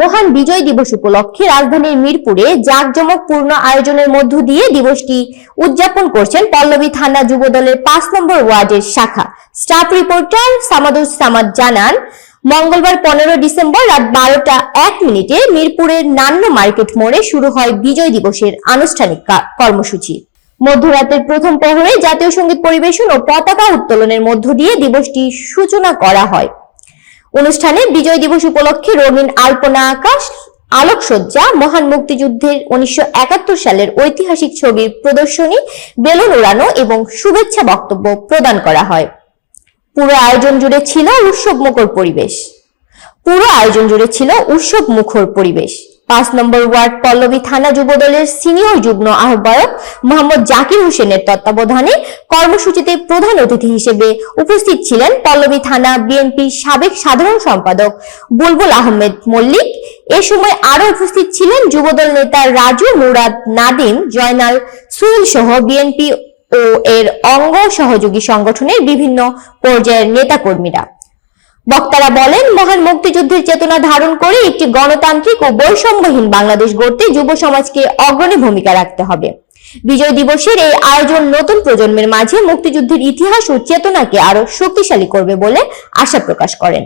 মহান বিজয় দিবস উপলক্ষে রাজধানীর মিরপুরে জাঁকজমকপূর্ণ আয়োজনের মধ্য দিয়ে দিবসটি উদযাপন করছেন পল্লবী থানা যুবদলের ৫ নম্বর ওয়ার্ডের শাখা। স্টাফ রিপোর্টার সামাদুস সামাদ জানান, মঙ্গলবার ১৫ ডিসেম্বর রাত ১২টা ১ মিনিটে মিরপুরের নান্য মার্কেট মোড়ে শুরু হয় বিজয় দিবসের আনুষ্ঠানিক কর্মসূচি। মধ্যরাতের প্রথম প্রহরে জাতীয় সঙ্গীত পরিবেশন ও পতাকা উত্তোলনের মধ্য দিয়ে দিবসটির সূচনা করা হয়। অনুষ্ঠানে বিজয় দিবস উপলক্ষে রঙিন আলপনা আকাশ, আলোকসজ্জা, মহান মুক্তিযুদ্ধের ১৯৭১ সালের ঐতিহাসিক ছবির প্রদর্শনী, বেলুন উড়ানো এবং শুভেচ্ছা বক্তব্য প্রদান করা হয়। পুরো আয়োজন জুড়ে ছিল উৎসব মুখর পরিবেশ। ৫ নম্বর ওয়ার্ড পল্লবী থানা যুবদলের সিনিয়র যুগ্ম আহ্বায়ক মোহাম্মদ জাকির হোসেনের তত্ত্বাবধানে কর্মসূচিতে প্রধান অতিথি হিসেবে উপস্থিত ছিলেন পল্লবী থানা বিএনপির সাবেক সাধারণ সম্পাদক বুলবুল আহমেদ মল্লিক। এ সময় আরো উপস্থিত ছিলেন যুবদল নেতা রাজু, মুরাদ, নাদিম, জয়নাল, সুইল সহ বিএনপি ও এর অঙ্গ সহযোগী সংগঠনের বিভিন্ন পর্যায়ের নেতাকর্মীরা। বক্তারা বলেন, মহান মুক্তিযুদ্ধের চেতনা ধারণ করে একটি গণতান্ত্রিক ও বৈষম্যহীন বাংলাদেশ গড়তে যুব সমাজকে অগ্রণী ভূমিকা রাখতে হবে। বিজয় দিবসের এই আয়োজন নতুন প্রজন্মের মাঝে মুক্তিযুদ্ধের ইতিহাস ও চেতনাকে আরো শক্তিশালী করবে বলে আশা প্রকাশ করেন।